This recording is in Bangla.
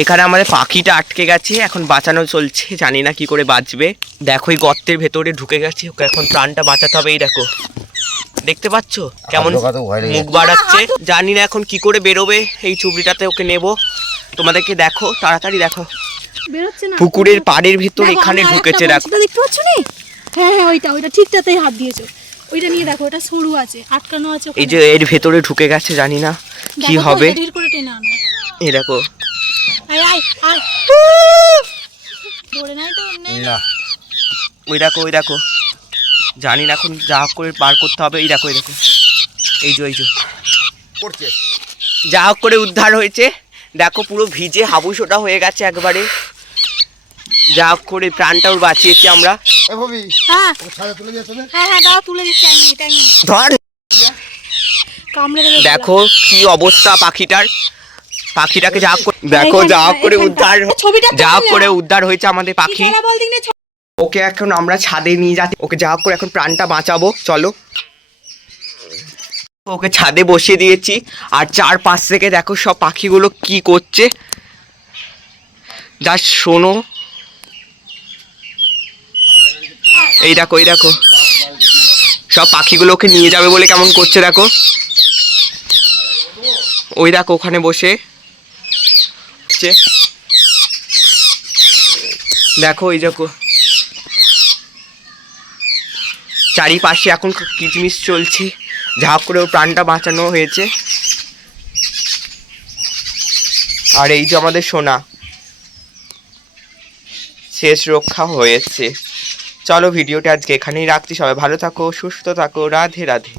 এখানে আমাদের পাখিটা আটকে গেছে, এখন বাঁচানো চলছে, জানি না কি করে বাঁচবে। দেখো এই গর্তের ভেতরে ঢুকে গেছে, ওকে এখন প্রাণটা বাঁচাতে হবে। এই দেখো, দেখতে পাচ্ছ কেমন মুখ বাড়াচ্ছে, জানি না এখন কি করে বেরোবে। এই চুবড়িটাতে ওকে নেব, তোমাদেরকে দেখো, তাড়াতাড়ি দেখো পুকুরের পাড়ের ভেতর এখানে ঢুকেছে। দেখো দেখতে পাচ্ছ না? হ্যাঁ হ্যাঁ, ওইটা ঠিকটাতেই হাত দিয়েছো। ওইটা নিয়ে দেখো, এটা সরু আছে, আটকানো আছে। এই যে এর ভেতরে ঢুকে গেছে, জানি না কি হবে। এই দেখো, ওই দেখো, ওই দেখো, জানি না এখন যা হোক করে বার করতে হবে। এই দেখো, এই দেখো, এই যে যা হোক করে উদ্ধার হয়েছে। দেখো পুরো ভিজে হাবুসোটা হয়ে গেছে একবারে। যা হোক করে প্রাণটা ওর বাঁচিয়েছি আমরা। ধর, দেখো কি অবস্থা পাখিটার। পাখিটাকে যা দেখো, যা হোক করে উদ্ধার, যা হোক করে উদ্ধার হয়েছে আমাদের পাখি। ওকে এখন আমরা ছাদে নিয়ে যাচ্ছি, ওকে যা হোক করে এখন প্রাণটা বাঁচাবো। চলো, ওকে ছাদে বসিয়ে দিয়েছি। আর চারপাশ থেকে দেখো সব পাখিগুলো কি করছে, যা শোনো। এই দেখো, এই দেখো, সব পাখিগুলোকে নিয়ে যাবে বলে কেমন করছে দেখো। ওই দেখো ওখানে বসে দেখো, এই দেখো চারিপাশে এখন কিচমিচ চলছে। ঝাঁপ করে ওর প্রাণটা বাঁচানো হয়েছে। আর এই যে আমাদের সোনা, শেষ রক্ষা হয়েছে। চলো ভিডিওটা আজকে এখানেই রাখছি। সবাই ভালো থাকো, সুস্থ থাকো, রাধে রাধে।